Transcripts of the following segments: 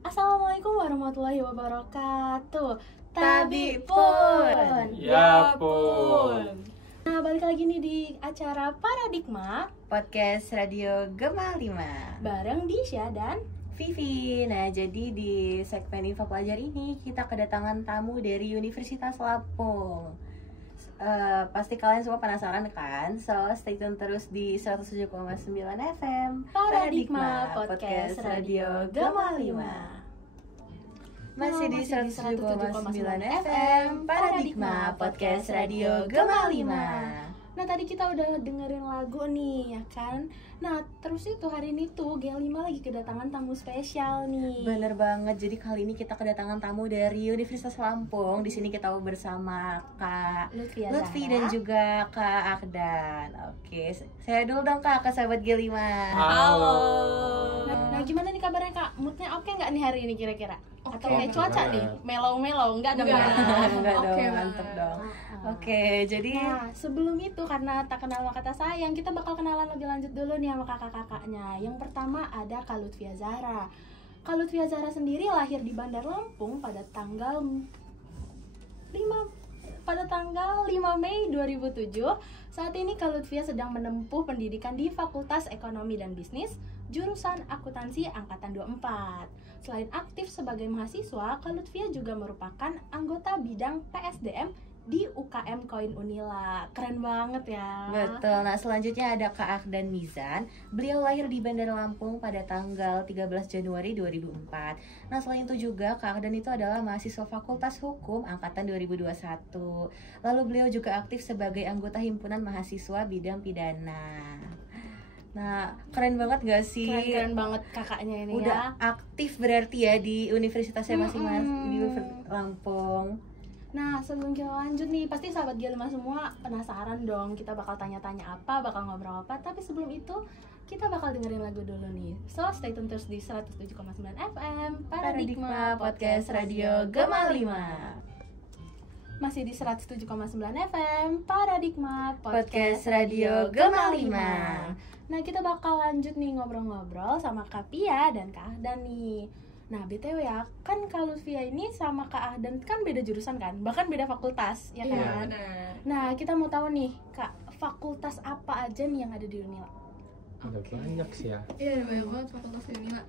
Assalamualaikum warahmatullahi wabarakatuh. Tabi pun. Ya pun. Nah, balik lagi nih di acara Paradigma Podcast Radio Gema 5 bareng Disha dan Vivi. Nah, jadi di segmen Info Pelajar ini kita kedatangan tamu dari Universitas Lampung. Pasti kalian semua penasaran kan? So, stay tune terus di 107,9 FM Paradigma Podcast Radio Gema 5. Masih di 107,9 FM Paradigma Podcast Radio Gema 5. Nah, tadi kita udah dengerin lagu nih, ya kan? Nah, terus itu hari ini tuh G5 lagi kedatangan tamu spesial nih. Bener banget, jadi kali ini kita kedatangan tamu dari Universitas Lampung. Di sini kita bersama Kak Lutfi dan juga Kak Akdan. Oke, saya dulu dong Kak sahabat G5. Halo. Nah, gimana nih kabarnya Kak? Moodnya oke nggak nih hari ini kira-kira? Atau kayak cuaca banget. nih, melow-melow? Enggak dong. Enggak dong, Oke, mantep Bang. dong. Oke, jadi Nah, sebelum itu karena tak kenal maka tak sayang, kita bakal kenalan lebih lanjut dulu nih sama kakak-kakaknya. Yang pertama ada Kak Lutfia Zahra. Kak Lutfia Zahra sendiri lahir di Bandar Lampung pada tanggal 5 Mei 2007. Saat ini Kak Lutfia sedang menempuh pendidikan di Fakultas Ekonomi dan Bisnis, jurusan Akuntansi angkatan 24. Selain aktif sebagai mahasiswa, Kak Lutfia juga merupakan anggota bidang PSDM di UKM Koin Unila. Keren banget ya. betul. Nah, selanjutnya ada Kak Akdan Mizan. Beliau lahir di Bandar Lampung pada tanggal 13 Januari 2004. Nah, selain itu juga Kak Akdan itu adalah mahasiswa Fakultas Hukum angkatan 2021. Lalu beliau juga aktif sebagai anggota himpunan mahasiswa bidang pidana. Nah, keren banget gak sih? Keren banget kakaknya ini Udah ya. aktif berarti ya di universitasnya masing-masing di Lampung. Nah, sebelum kita lanjut nih, pasti sahabat G5 semua penasaran dong. Kita bakal tanya-tanya apa, bakal ngobrol apa. Tapi sebelum itu, kita bakal dengerin lagu dulu nih. So, stay tune terus di 107,9 FM Paradigma Podcast Radio Gema 5. Masih di 107,9 FM Paradigma Podcast Radio Gema 5. Nah, kita bakal lanjut nih ngobrol-ngobrol sama Kak Pia dan Kak Ahdan nih. Nah, BTW ya, kan Kak Lutfia ini sama Kak Ahdan kan beda jurusan kan? Bahkan beda fakultas, ya kan? Iya, benar. Nah, kita mau tahu nih, Kak, fakultas apa aja nih yang ada di Unila? Ada banyak sih ya. Iya, banyak banget fakultas ini lah.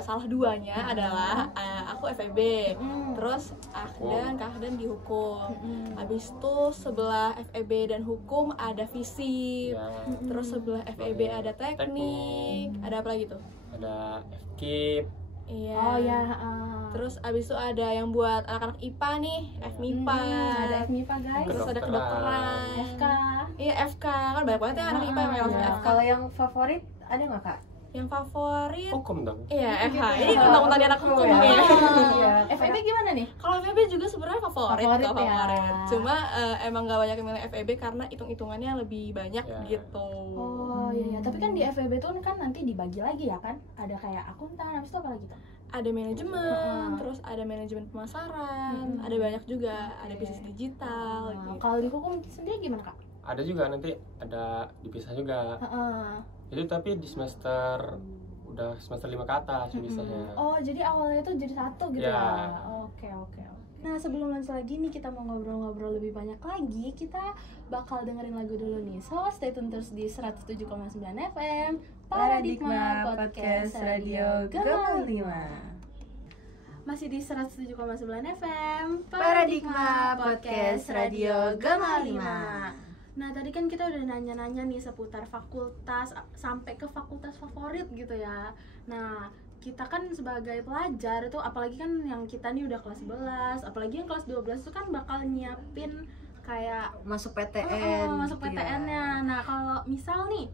Salah duanya Adalah aku FEB, terus Kak Ahdan di hukum. Mm-mm. Habis itu sebelah FEB dan hukum ada FISIP. Ya, Terus sebelah FEB ada teknik. Ada apa lagi tuh? ada FKIP. Iya. Oh ya, Terus abis itu ada yang buat anak-anak IPA nih, FMIPA. ada FMIPA guys, Terus ada kedokteran. FK. Iya, FK. Kan banyak banget ya anak IPA yang langsung Nah, FK. kalau yang favorit ada nggak Kak? Yang favorit Hukum dong. iya, FH. Ini undang-undang anak hukum ya. nih. Iya. FEB gimana nih? Kalau FEB juga sebenarnya favorit Favorit nggak ya. favorit. Cuma emang gak banyak yang milih FEB karena hitung-hitungannya lebih banyak Ya. gitu. Oh iya, tapi kan di FEB tuh kan nanti dibagi lagi ya kan? Ada kayak akuntan, habis itu apa lagi tuh? Ada manajemen, terus ada manajemen pemasaran, ada banyak juga, ada bisnis digital. Nah, Gitu. kalau di hukum sendiri gimana Kak? Ada juga nanti ada dipisah juga. Heeh. Itu tapi di udah semester 5 ke atas biasanya. Oh, jadi awalnya itu jadi satu gitu Ya. ya? Oke. Nah, sebelum lanjut lagi nih, kita mau ngobrol-ngobrol lebih banyak lagi. Kita bakal dengerin lagu dulu nih. So, stay tune terus di 107,9 FM Paradigma Podcast Radio Gema 5. Masih di 107,9 FM Paradigma Podcast Radio Gema 5. Nah, tadi kan kita udah nanya-nanya nih seputar fakultas sampai ke fakultas favorit gitu ya. Nah, kita kan sebagai pelajar itu, apalagi kan yang kita nih udah kelas 11, apalagi yang kelas 12 itu kan bakal nyiapin kayak Masuk PTN. masuk gitu ya. PTN-nya. Nah, kalau misal nih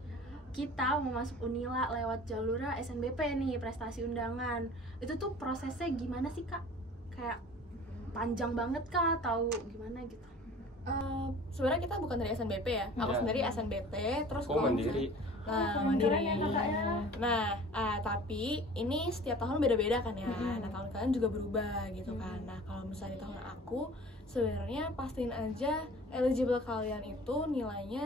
kita mau masuk Unila lewat jalur SNBP nih, prestasi undangan, itu tuh prosesnya gimana sih Kak? Kayak panjang banget kah atau gimana gitu? Sebenarnya kita bukan dari SNBP ya. Aku Ya. sendiri SNBT, terus Aku mandiri. Nah, Keren mandiri. ya kakaknya. Nah, tapi ini setiap tahun beda-beda kan ya. Nah, tahun kalian juga berubah gitu kan. Nah, kalau misalnya di tahun aku, sebenarnya pastiin aja eligible kalian itu nilainya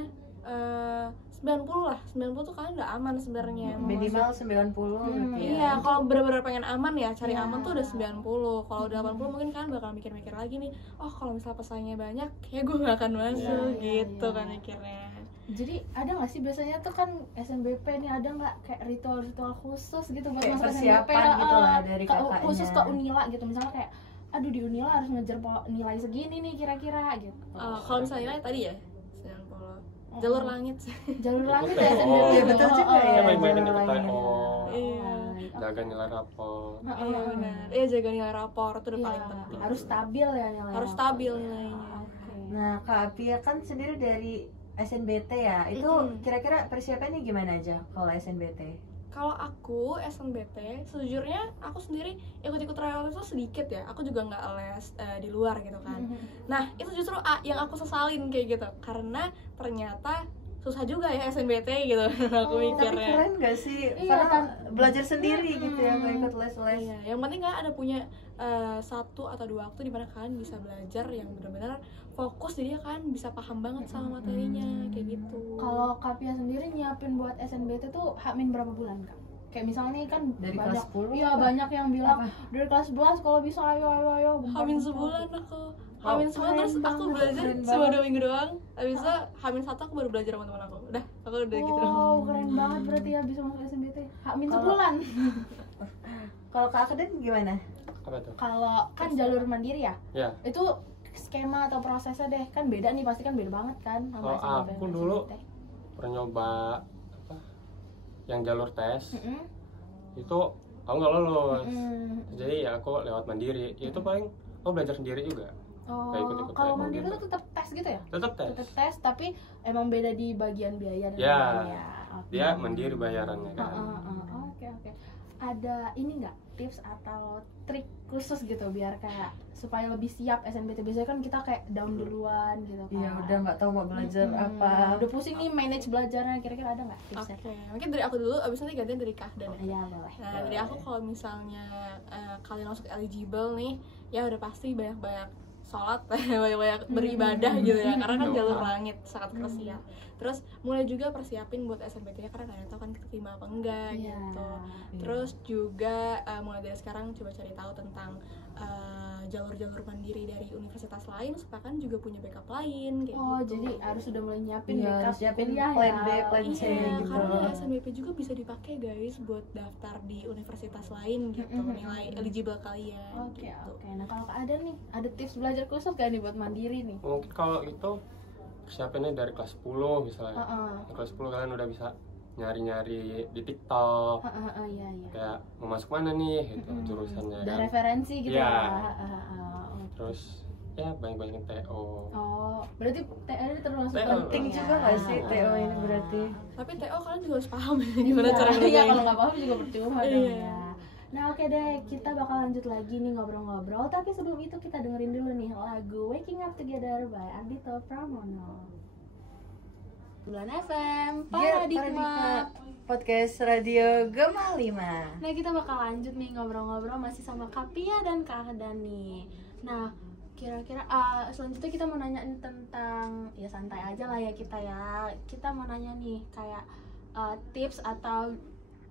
90 lah, 90 tuh kan udah aman sebenarnya. Mau Minimal masuk. 90 gitu ya. Iya, kalau benar-benar pengen aman ya, cari Iya. aman tuh udah 90. Kalau udah 80 mungkin kan bakal mikir-mikir lagi nih. Oh, kalau misalnya pesaingnya banyak, kayak gue gak akan masuk Iya, gitu iya. kan mikirnya. Jadi ada nggak sih biasanya tuh kan SNBP nih, ada nggak kayak ritual-ritual khusus gitu buat Kayak masuk persiapan SNBP, gitu lah dari kakaknya. khusus ke Unila gitu, misalnya kayak aduh di Unila harus ngejar nilai segini nih kira-kira gitu. Kalau misalnya tadi ya 90 jalur langit sih. Jalur langit Ikut ya TO. SNBP. Iya, betul juga ya. Kita main-mainin jalur ikut langit. TO, Iya. jaga nilai rapor. Iya benar. Iya, jaga nilai rapor itu udah Iya, paling penting. harus stabil ya nilai. Harus rapor. stabil nilainya. Oke. Nah, Kak Apia kan sendiri dari SNBT ya. Itu Mm-mm. kira-kira persiapannya gimana aja kalau SNBT? Kalau aku SNBT, sejujurnya aku sendiri ikut-ikut tryout itu sedikit ya. Aku juga nggak les di luar gitu kan. Nah, itu justru yang aku sesalin kayak gitu. Karena ternyata susah juga ya SNBT gitu. Aku Tapi mikirnya. keren gak sih? Iya, Karena kan. belajar sendiri gitu ya, kalau ikut les-les. Iya, yang penting kan ada punya 1 atau 2 waktu di mana kalian bisa belajar yang benar-benar fokus, jadi kan bisa paham banget sama materinya kayak gitu. Kalau Kapia sendiri nyiapin buat SNBT tuh hamin berapa bulan Kak? Kayak misalnya nih kan Dari banyak, kelas 10 iya apa? banyak yang bilang Apa? dari kelas 11 kalau bisa ayo. Hamin sebulan aku. Oh, Hamin sebulan keren terus aku banget, belajar keren cuma banget. 2 minggu doang. Habis itu Hamin 1 aku baru belajar sama teman aku. Udah, aku udah gitu. Wow, keren banget berarti ya bisa masuk SNBT. Hamin Kalau- sebulan. Kalau Kak Akden gimana? Apa tuh? Kalau kan jalur mandiri ya, Ya, itu skema atau prosesnya deh kan beda nih, pasti kan beda banget kan sama Kalau SNBP aku sama dulu SNBT. pernah nyoba apa? Yang jalur tes Mm-mm. itu aku nggak lolos. Mm-mm. Jadi ya aku lewat mandiri. Ya itu paling aku belajar sendiri juga. Oh, Kayak ikut-ikut kalau kayak mandiri gitu. tuh tetap tes gitu ya? Tetap tes. Tetap tes tapi emang beda di bagian biaya dan Ya. lain-lain. Oke. Dia mandiri bayarannya kan. Oke. Ada ini nggak tips atau trik khusus gitu biar kayak supaya lebih siap SNBT? Biasanya kan kita kayak down duluan gitu kan. Iya, udah nggak tahu mau belajar apa. Udah pusing nih manage belajarnya, kira-kira ada nggak tipsnya? Oke, mungkin dari aku dulu, abis nanti gantian dari Kak Dan ya. Iya boleh. Nah, dari aku kalau misalnya kalian masuk eligible nih, ya udah pasti banyak-banyak sholat, banyak-banyak beribadah gitu ya, karena kan jalur langit sangat krusial. Terus mulai juga persiapin buat SNBT-nya karena kalian tahu kan keterima apa enggak Iya. gitu. Terus juga mulai dari sekarang coba cari tahu tentang jalur-jalur mandiri dari universitas lain supaya kan juga punya backup lain kayak Oh, gitu. jadi harus sudah mulai nyiapin Iya, backup harus siapin kuliah plan ya. B, plan C Iya, gitu. karena SNBP juga bisa dipakai guys buat daftar di universitas lain gitu, nilai eligible kalian. Oke. gitu. Nah kalau ada nih, ada tips belajar khusus gak nih buat mandiri nih? Mungkin kalau itu persiapannya dari kelas 10 misalnya. Heeh. Di kelas 10 kalian udah bisa nyari-nyari di TikTok. Iya. Kayak mau masuk mana nih gitu jurusannya Ada kan. referensi gitu Iya. ya. Terus ya banyak-banyakin TO. Oh, berarti TO ini termasuk TO. Penting juga nggak sih TO ini berarti? Tapi TO kalian juga harus paham ya gimana cara Iya, ngerjain. kalau nggak paham juga percuma dong Iya. ya. Nah oke deh, kita bakal lanjut lagi nih ngobrol-ngobrol. Tapi sebelum itu kita dengerin dulu nih lagu Waking Up Together by Ardhito Pramono. 9 FM, Paradigma. Podcast Radio Gema 5. Nah kita bakal lanjut nih ngobrol-ngobrol masih sama Kapia dan Kak Dani. Nah kira-kira selanjutnya kita mau nanya nih tentang, ya santai aja lah ya kita ya. Kita mau nanya nih kayak tips atau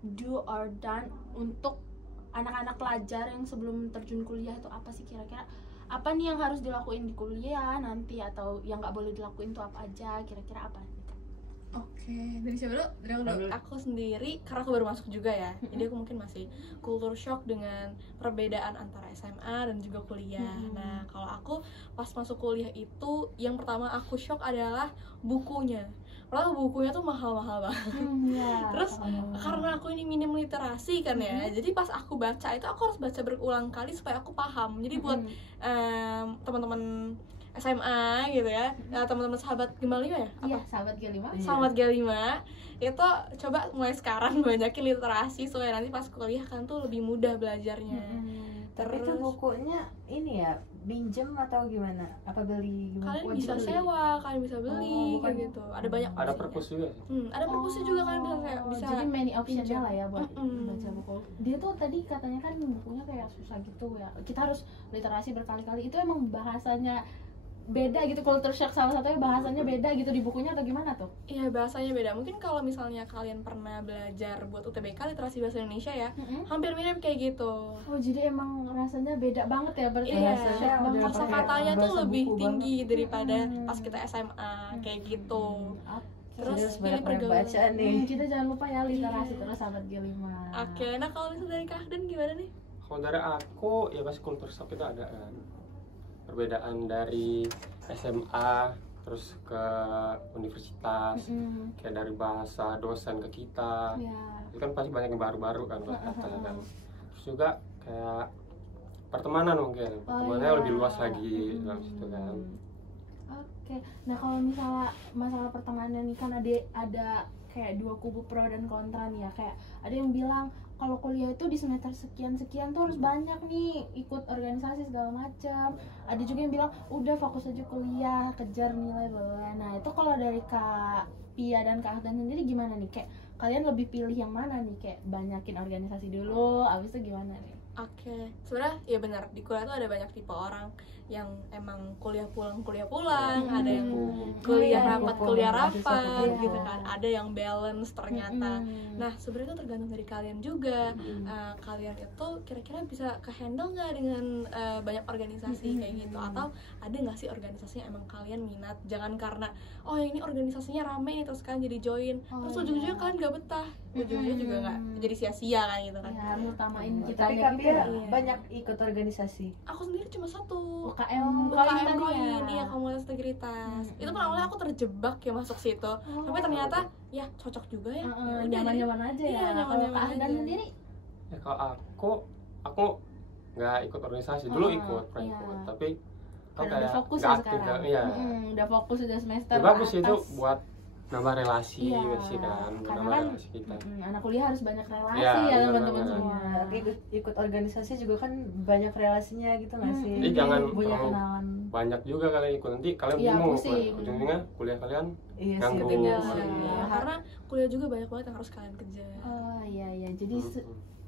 do or done untuk anak-anak pelajar yang sebelum terjun kuliah itu apa sih kira-kira? Apa nih yang harus dilakuin di kuliah nanti, atau yang nggak boleh dilakuin tuh apa aja? Kira-kira apa? Oke, dari siapa dulu? Dari aku dulu. Aku sendiri, karena aku baru masuk juga ya, jadi aku mungkin masih culture shock dengan perbedaan antara SMA dan juga kuliah. Nah, kalau aku pas masuk kuliah itu, yang pertama aku shock adalah bukunya. Karena bukunya tuh mahal-mahal banget. Ya. Terus karena aku ini minim literasi kan ya, jadi pas aku baca itu aku harus baca berulang kali supaya aku paham. Jadi buat teman-teman SMA gitu ya, teman-teman sahabat Gema 5 ya? Iya, sahabat G5. Sahabat G5 itu coba mulai sekarang banyakin literasi supaya nanti pas kuliah kan tuh lebih mudah belajarnya. Tapi itu bukunya ini ya, pinjem atau gimana? Apa beli? Kalian Wajib bisa beli? sewa, kalian bisa beli bukan. kayak gitu. Ada banyak Ada opsinya. perpus juga sih. Ada perpus juga kalian bisa Jadi many option pinjam. lah ya buat Mm-mm. baca buku. Dia tuh tadi katanya kan bukunya kayak susah gitu ya. Kita harus literasi berkali-kali. Itu emang bahasanya beda gitu, culture shock salah satunya bahasanya beda gitu di bukunya atau gimana tuh? Iya, bahasanya beda. Mungkin kalau misalnya kalian pernah belajar buat UTBK literasi bahasa Indonesia ya, hampir mirip kayak gitu. Oh, jadi emang rasanya beda banget ya berarti. Iya, Bahasanya udah kosakatanya pakai tuh bahasa lebih buku tinggi daripada pas kita SMA kayak gitu. Terus Terus banyak pilih baca nih. Kita jangan lupa ya literasi terus sahabat G5. Oke, nah kalau misalnya dari Kak Ahdan gimana nih? Kalau dari aku ya pasti culture shock itu ada kan, perbedaan dari SMA terus ke universitas, kayak dari bahasa dosen ke kita, Ya. itu kan pasti banyak yang baru-baru kan kata kan. Terus juga kayak pertemanan mungkin, pertemanannya iya. lebih luas lagi dalam situ kan. Oke, nah kalau misalnya masalah pertemanan nih kan ada kayak dua kubu pro dan kontra nih ya, kayak ada yang bilang kalau kuliah itu di semester sekian tuh harus banyak nih ikut organisasi segala macam. Ada juga yang bilang udah fokus aja kuliah, kejar nilai bla. Nah itu kalau dari Kak Pia dan Kak Ahdan sendiri gimana nih? Kayak kalian lebih pilih yang mana nih? Kayak banyakin organisasi dulu, abis itu gimana nih? Oke, sebenarnya ya benar, di kuliah tuh ada banyak tipe orang yang emang kuliah pulang, ada yang kuliah rapat Iya. gitu kan, ada yang balance ternyata. Nah sebenarnya itu tergantung dari kalian juga. Kalian itu kira-kira bisa kehandle nggak dengan banyak organisasi kayak gitu, atau ada nggak sih organisasi yang emang kalian minat? Jangan karena oh ini organisasinya rame nih terus kalian jadi join, terus ujung-ujungnya kalian nggak betah, ujungnya juga nggak jadi sia-sia kan gitu kan. Ya, harus utamain kita Tapi gitu. Kapia Iya. banyak ikut organisasi. Aku sendiri cuma satu. UKM UKM tadi ya? Koin, iya, komunitas integritas. Itu pun awalnya aku terjebak ya masuk situ, tapi ternyata ya cocok juga ya. Ya udah, Nyaman-nyaman aja Iya, ya. Kalau nyaman-nyaman Kak Ahdan aja. sendiri? Ya kalau aku nggak ikut organisasi, dulu ikut, pernah iya. ikut, tapi Karena kayak udah fokus nggak ya aktif sekarang. kan, iya. Udah fokus udah semester. Ya, bagus ke itu atas. buat nambah relasi Iya, sih kan, karena nambah kan relasi kita. anak kuliah harus banyak relasi Iya, ya benar teman-teman banget. semua. Tapi ikut organisasi juga kan banyak relasinya gitu nggak sih? Jadi jangan punya terlalu kenalan. banyak juga kalian ikut, nanti kalian Iya, bingung pusing. ujung-ujungnya kuliah kalian Iya sih. ganggu. Ketinggalan. Iya. Ya, karena kuliah juga banyak banget yang harus kalian kejar. Oh iya iya. Jadi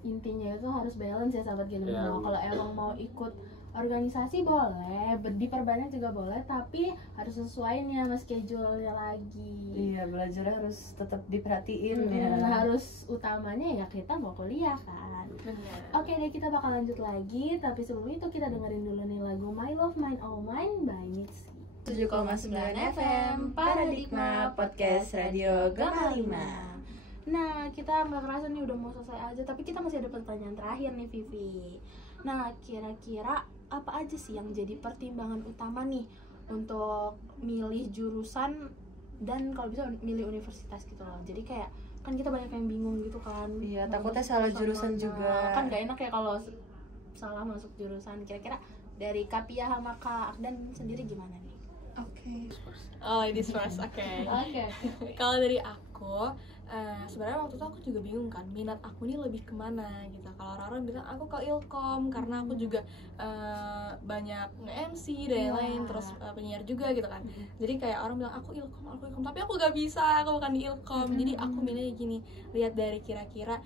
intinya itu harus balance ya sahabat G5. Iya, Kalau emang mau ikut organisasi boleh, diperbanyak juga boleh, tapi harus sesuaiin ya sama schedule-nya lagi. Iya, belajar harus tetap diperhatiin ya. Harus utamanya ya kita mau kuliah kan. Benar. Oke deh, kita bakal lanjut lagi, tapi sebelum itu kita dengerin dulu nih lagu My Love Mine All Mine by Mitski. 7,9 FM Paradigma Podcast Radio Gama 5. Nah, kita nggak kerasa nih udah mau selesai aja, tapi kita masih ada pertanyaan terakhir nih Vivi. Nah, kira-kira apa aja sih yang jadi pertimbangan utama nih untuk milih jurusan dan kalau bisa milih universitas gitu loh. Jadi kayak kan kita banyak yang bingung gitu kan. Iya, mau takutnya masuk salah jurusan jurusan mana. juga. Kan gak enak ya kalau salah masuk jurusan. Kira-kira dari Kapia sama Kak Akdan sendiri gimana nih? Oke. Oh, ladies first. Oke. Oke. Kalau dari aku, sebenarnya waktu itu aku juga bingung kan, minat aku nih lebih kemana gitu. Kalau orang bilang aku ke Ilkom karena aku juga banyak nge-MC dan lain-lain, terus penyiar juga gitu kan. Jadi kayak orang bilang aku Ilkom, tapi aku gak bisa, aku bukan di Ilkom. Jadi aku milih gini, lihat dari kira-kira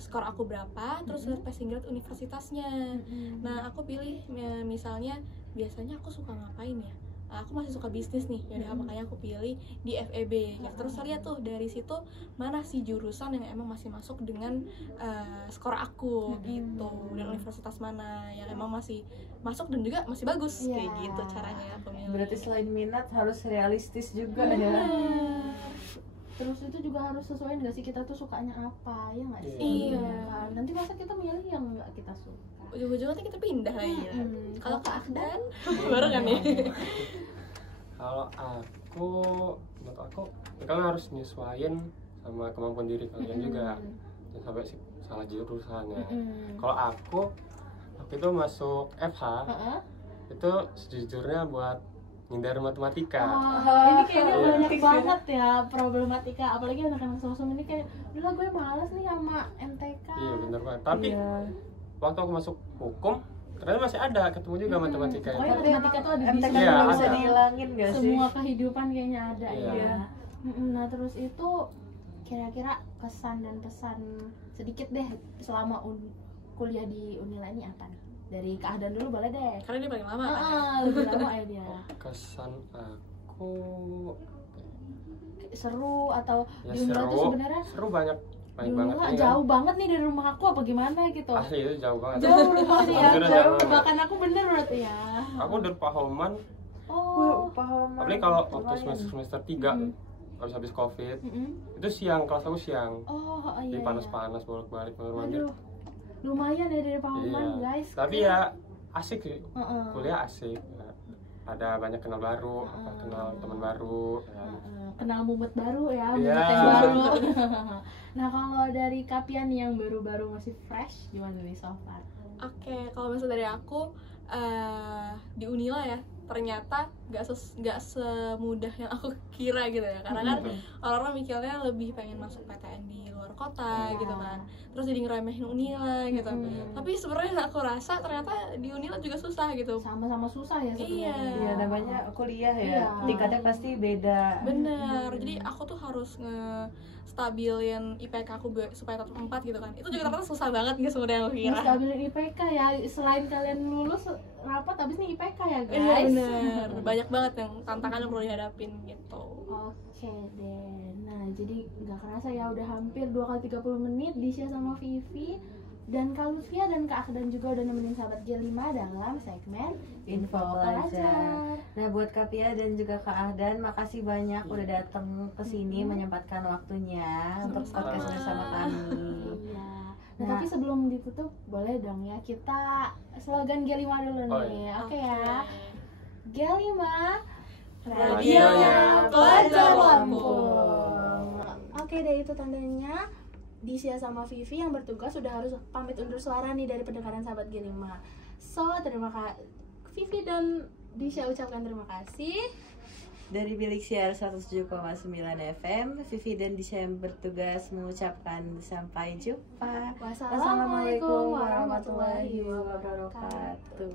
skor aku berapa, terus lihat passing grade universitasnya. Nah aku pilih misalnya biasanya aku suka ngapain ya, aku masih suka bisnis nih, yaudah makanya aku pilih di FEB gitu. Terus saya lihat tuh dari situ mana sih jurusan yang emang masih masuk dengan skor aku gitu, dan universitas mana yang emang masih masuk dan juga masih bagus, kayak gitu caranya aku milih. Berarti selain minat harus realistis juga ya. Terus itu juga harus sesuai nggak sih kita tuh sukanya apa, ya nggak sih? Iya. Kan? Nanti masa kita milih yang nggak kita suka. Ujung-ujungnya nanti kita pindah lagi ya. Kalau Kak Akdan baru kan nih? Kalau aku, menurut aku, ya kalian harus nyesuaiin sama kemampuan diri kalian juga, jangan sampai salah jurusan ya. Kalau aku waktu itu masuk FH, itu sejujurnya buat ngindar matematika. Ini kayaknya Iya. banyak banget ya problematika, apalagi anak-anak sosum ini kayak, dulu gue malas nih sama MTK. Iya bener banget. Tapi waktu aku masuk hukum, ternyata masih ada ketemu juga matematika Oh ya, itu. matematika tuh ada di MTK Iya, nggak bisa ada. dihilangin gak sih? semua kehidupan kayaknya ada Iya. ya. Nah terus itu kira-kira kesan dan pesan sedikit deh selama kuliah di Unila ini apa nih? Dari Kak Ahdan dulu boleh deh. Karena dia paling lama kan ya? Lebih lama ya dia. Kesan aku Seru atau ya di Unila tuh sebenarnya seru banyak di banget Unila nih kan. jauh banget nih dari rumah aku apa gimana gitu. Asli itu jauh banget. Jauh rumahnya ya, Bener, jauh jauh. bahkan aku bener berarti ya. Aku dari Pahoman, Oh, paham. apalagi kalau waktu semester 3 habis Covid, mm-mm. itu siang, kelas aku siang. Oh iya. Jadi iya. panas-panas bolak-balik mandir-mandir. Aduh, lumayan ya dari Pahoman Iya. guys. Tapi ya asik sih. Heeh. Kuliah asik. Ya, ada banyak kenal baru, kenal teman baru. Ya. Kenal mumet baru ya, Iya. mumet yang baru. Nah kalau dari Kapian yang baru-baru masih fresh, gimana nih so far? Oke, kalau misalnya dari aku di Unila ya, ternyata nggak semudah yang aku kira gitu ya. Karena kan orang-orang mikirnya lebih pengen masuk PTN di luar kota gitu kan, terus jadi ngeremehin Unila gitu. Tapi sebenarnya aku rasa ternyata di Unila juga susah gitu. Sama-sama susah ya sebenarnya. Iya, namanya kuliah ya. Iya. Tingkatnya pasti beda. Bener, jadi aku tuh harus ngestabilin IPK aku supaya tetap 4 gitu kan. Itu juga ternyata susah banget gak semudah yang aku kira. Stabilin IPK ya, selain kalian lulus rapat habis nih IPK ya guys. Iya bener, banyak banget yang tantangan yang perlu dihadapin gitu. Oke deh, nah jadi nggak kerasa ya udah hampir 2 kali 30 menit Disha sama Vivi. Dan Kak Lutfia dan Kak Ahdan juga udah nemenin sahabat G5 dalam segmen Info Pelajar. Nah, buat Kapia dan juga Kak Ahdan, makasih banyak udah datang ke sini menyempatkan waktunya untuk podcast bersama kami. Iya. Nah, tapi sebelum ditutup boleh dong ya kita slogan G5 dulu nih. Oke ya. G5 Radionya Pelajar Lampung. Oke deh, itu tandanya Disha sama Vivi yang bertugas sudah harus pamit undur suara nih dari pendengaran sahabat G5. So, terima kasih Vivi dan Disha ucapkan terima kasih. Dari Bilik Siar 107,9 FM, Vivi dan Disha yang bertugas mengucapkan sampai jumpa. Wassalamualaikum warahmatullahi wabarakatuh.